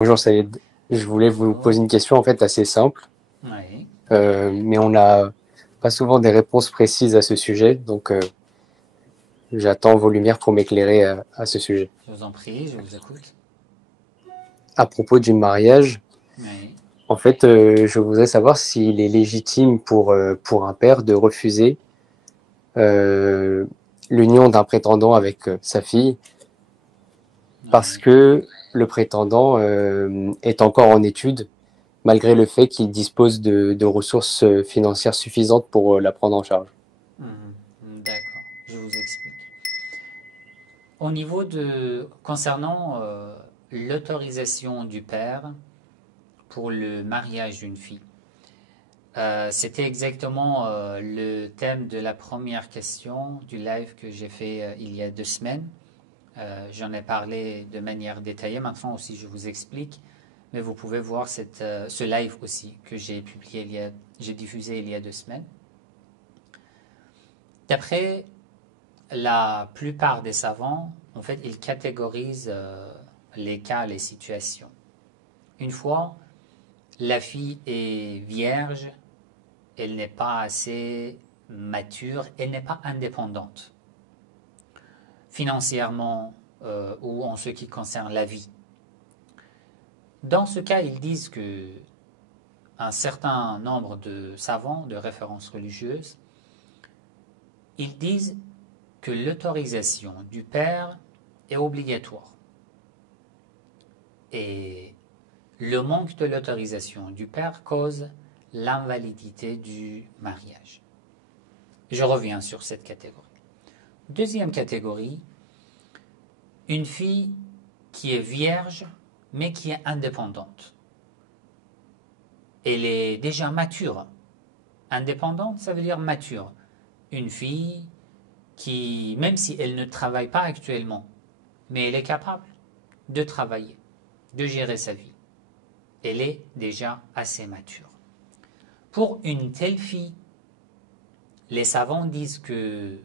Bonjour Saïd, je voulais vous poser Bonjour. une question en fait assez simple, Oui, mais on n'a pas souvent des réponses précises à ce sujet, donc j'attends vos lumières pour m'éclairer à ce sujet. je vous en prie, je vous écoute. À propos du mariage, Oui. en fait, je voudrais savoir s'il est légitime pour un père de refuser euh, l'union d'un prétendant avec sa fille parce Oui. que le prétendant est encore en études, malgré le fait qu'il dispose de ressources financières suffisantes pour la prendre en charge. Mhm. D'accord, je vous explique. Au niveau de, concernant l'autorisation du père pour le mariage d'une fille, c'était exactement le thème de la première question du live que j'ai fait il y a 2 semaines. J'en ai parlé de manière détaillée. Maintenant aussi, je vous explique. Mais vous pouvez voir ce live aussi que j'ai publié j'ai diffusé il y a 2 semaines. D'après la plupart des savants, en fait, ils catégorisent les cas, les situations. Une fois la fille est vierge, elle n'est pas assez mature, elle n'est pas indépendante financièrement ou en ce qui concerne la vie. Dans ce cas, ils disent que un certain nombre de savants de références religieuses, ils disent que l'autorisation du père est obligatoire. Et le manque de l'autorisation du père cause l'invalidité du mariage. Je reviens sur cette catégorie. Deuxième catégorie, une fille qui est vierge mais qui est indépendante. Elle est déjà mature. Indépendante, ça veut dire mature. Une fille qui, même si elle ne travaille pas actuellement, mais elle est capable de travailler, de gérer sa vie. Elle est déjà assez mature. Pour une telle fille, les savants disent que,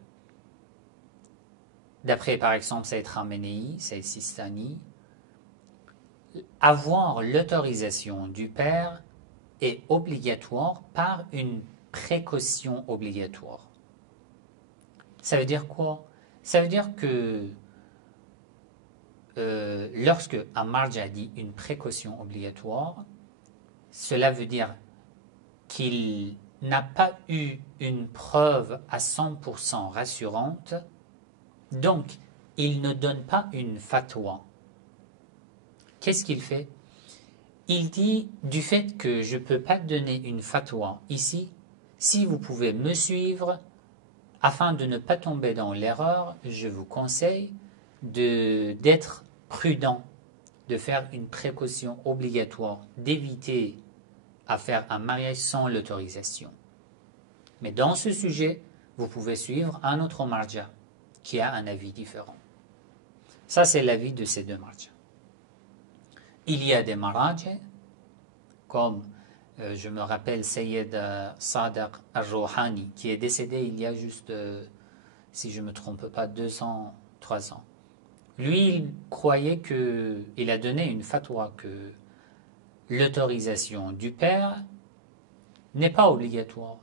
d'après par exemple Saïd Khamenei, Saïd Sistani, avoir l'autorisation du père est obligatoire par une précaution obligatoire. Ça veut dire quoi? Ça veut dire que lorsque un marja dit une précaution obligatoire, cela veut dire qu'il n'a pas eu une preuve à 100% rassurante, donc il ne donne pas une fatwa. Qu'est-ce qu'il fait? Il dit, du fait que je ne peux pas donner une fatwa ici, si vous pouvez me suivre, afin de ne pas tomber dans l'erreur, je vous conseille d'être prudent, de faire une précaution obligatoire, d'éviter à faire un mariage sans l'autorisation. Mais dans ce sujet, vous pouvez suivre un autre marja qui a un avis différent. Ça, c'est l'avis de ces deux marjas. Il y a des marjas, comme je me rappelle Sayyid Sadiq al-Rouhani, qui est décédé il y a juste, si je ne me trompe pas, 200, 300. Lui, il croyait que, il a donné une fatwa que l'autorisation du père n'est pas obligatoire,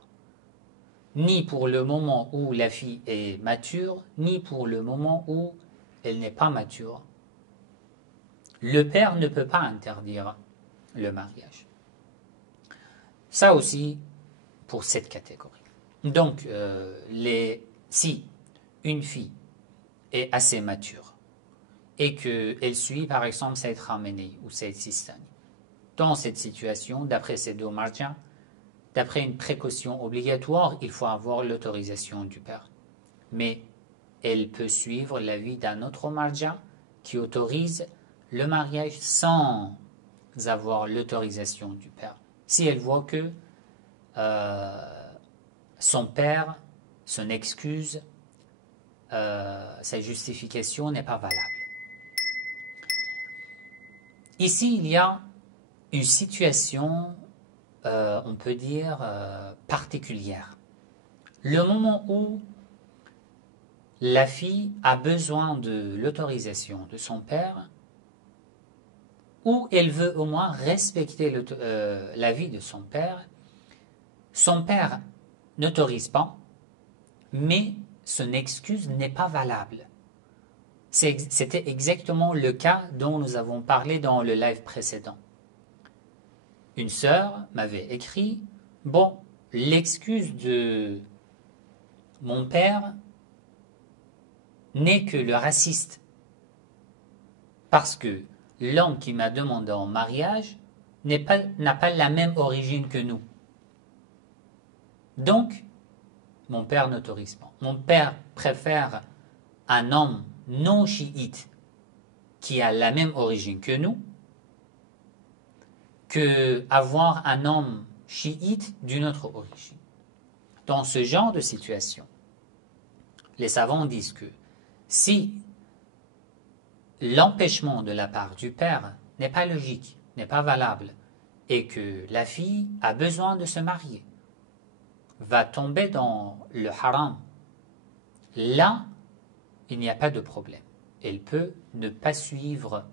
ni pour le moment où la fille est mature, ni pour le moment où elle n'est pas mature. Le père ne peut pas interdire le mariage. Ça aussi pour cette catégorie. Donc, si une fille est assez mature et qu'elle suit par exemple Saïd Khamenei ou Saïd Sistani, dans cette situation, d'après ces deux marjas, d'après une précaution obligatoire, il faut avoir l'autorisation du père. Mais elle peut suivre l'avis d'un autre marja qui autorise le mariage sans avoir l'autorisation du père. Si elle voit que son père, son excuse, sa justification n'est pas valable. Ici, il y a une situation, on peut dire, particulière. Le moment où la fille a besoin de l'autorisation de son père ou elle veut au moins respecter l'avis de son père. Son père n'autorise pas, mais son excuse n'est pas valable. C'était exactement le cas dont nous avons parlé dans le live précédent. Une sœur m'avait écrit, bon, l'excuse de mon père n'est que le raciste, parce que l'homme qui m'a demandé en mariage n'a pas la même origine que nous. Donc, mon père n'autorise pas. Mon père préfère un homme non chiite qui a la même origine que nous, que avoir un homme chiite d'une autre origine. Dans ce genre de situation, les savants disent que si l'empêchement de la part du père n'est pas logique, n'est pas valable, et que la fille a besoin de se marier, va tomber dans le haram, là, il n'y a pas de problème. Elle peut ne pas suivre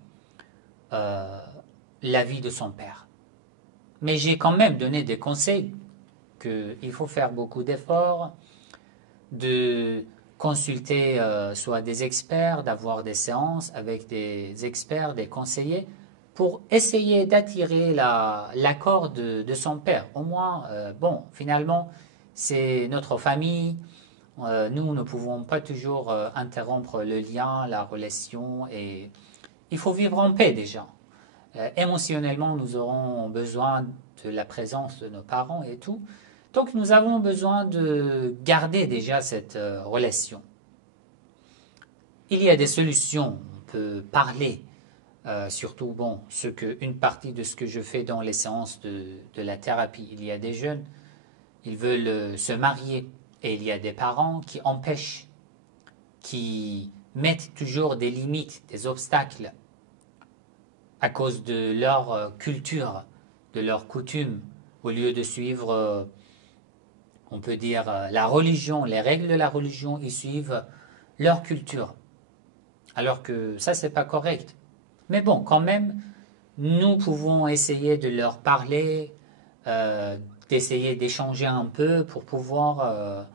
l'avis de son père. Mais j'ai quand même donné des conseils qu'il faut faire beaucoup d'efforts, de consulter soit des experts, d'avoir des séances avec des experts, des conseillers, pour essayer d'attirer l'accord de son père. Au moins, bon, finalement, c'est notre famille. Nous ne pouvons pas toujours interrompre le lien, la relation, et il faut vivre en paix déjà. Émotionnellement, nous aurons besoin de la présence de nos parents et tout. Donc, nous avons besoin de garder déjà cette relation. Il y a des solutions, on peut parler, surtout, bon, une partie de ce que je fais dans les séances de la thérapie. Il y a des jeunes, ils veulent se marier, et il y a des parents qui empêchent, qui mettent toujours des limites, des obstacles, à cause de leur culture, de leurs coutumes, au lieu de suivre, on peut dire, la religion, les règles de la religion, ils suivent leur culture. Alors que ça, c'est pas correct. Mais bon, quand même, nous pouvons essayer de leur parler, d'essayer d'échanger un peu pour pouvoir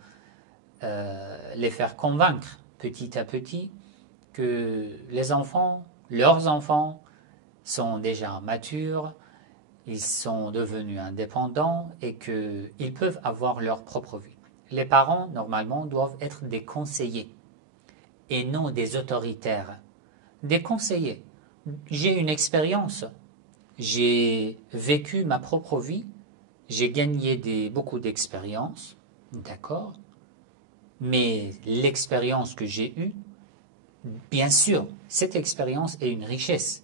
les faire convaincre petit à petit que les enfants, leurs enfants, sont déjà matures, ils sont devenus indépendants et qu'ils peuvent avoir leur propre vie. Les parents, normalement, doivent être des conseillers et non des autoritaires. Des conseillers. J'ai une expérience, j'ai vécu ma propre vie, j'ai gagné beaucoup d'expérience, d'accord, mais l'expérience que j'ai eue, bien sûr, cette expérience est une richesse,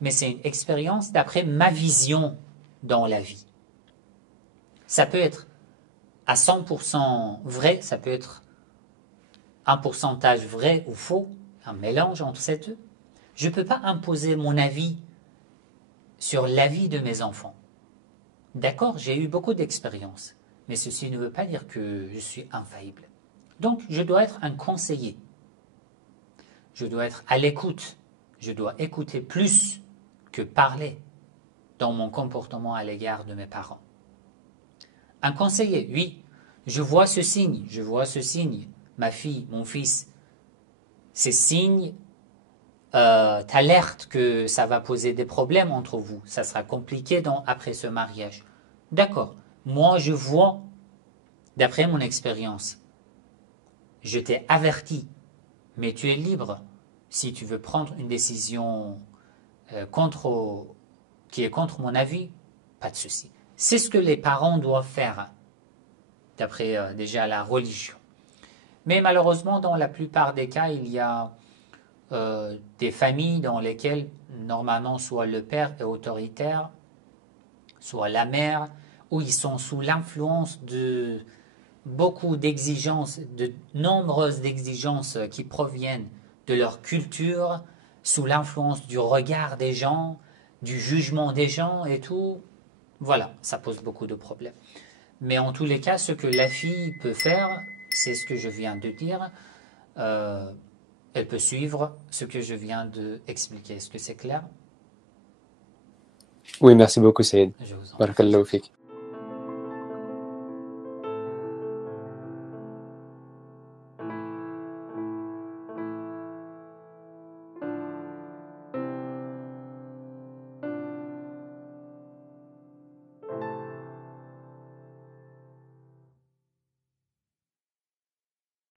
mais c'est une expérience d'après ma vision dans la vie. Ça peut être à 100% vrai, ça peut être un pourcentage vrai ou faux, un mélange entre ces deux. Je ne peux pas imposer mon avis sur l'avis de mes enfants. D'accord, j'ai eu beaucoup d'expériences, mais ceci ne veut pas dire que je suis infaillible. Donc, je dois être un conseiller. Je dois être à l'écoute. Je dois écouter plus que parler dans mon comportement à l'égard de mes parents. Un conseiller, oui, je vois ce signe, ma fille, mon fils, ces signes t'alertent que ça va poser des problèmes entre vous, ça sera compliqué après ce mariage. D'accord, moi je vois, d'après mon expérience, je t'ai averti, mais tu es libre si tu veux prendre une décision qui est contre mon avis, pas de souci. C'est ce que les parents doivent faire, d'après déjà la religion. Mais malheureusement, dans la plupart des cas, il y a des familles dans lesquelles, normalement, soit le père est autoritaire, soit la mère, où ils sont sous l'influence de beaucoup d'exigences, de nombreuses exigences qui proviennent de leur culture, sous l'influence du regard des gens, du jugement des gens et tout. Voilà, ça pose beaucoup de problèmes. Mais en tous les cas, ce que la fille peut faire, c'est ce que je viens de dire. Elle peut suivre ce que je viens d'expliquer. Est-ce que c'est clair? Oui, merci beaucoup, Sayed. Je vous en prie. Barakallahu fik.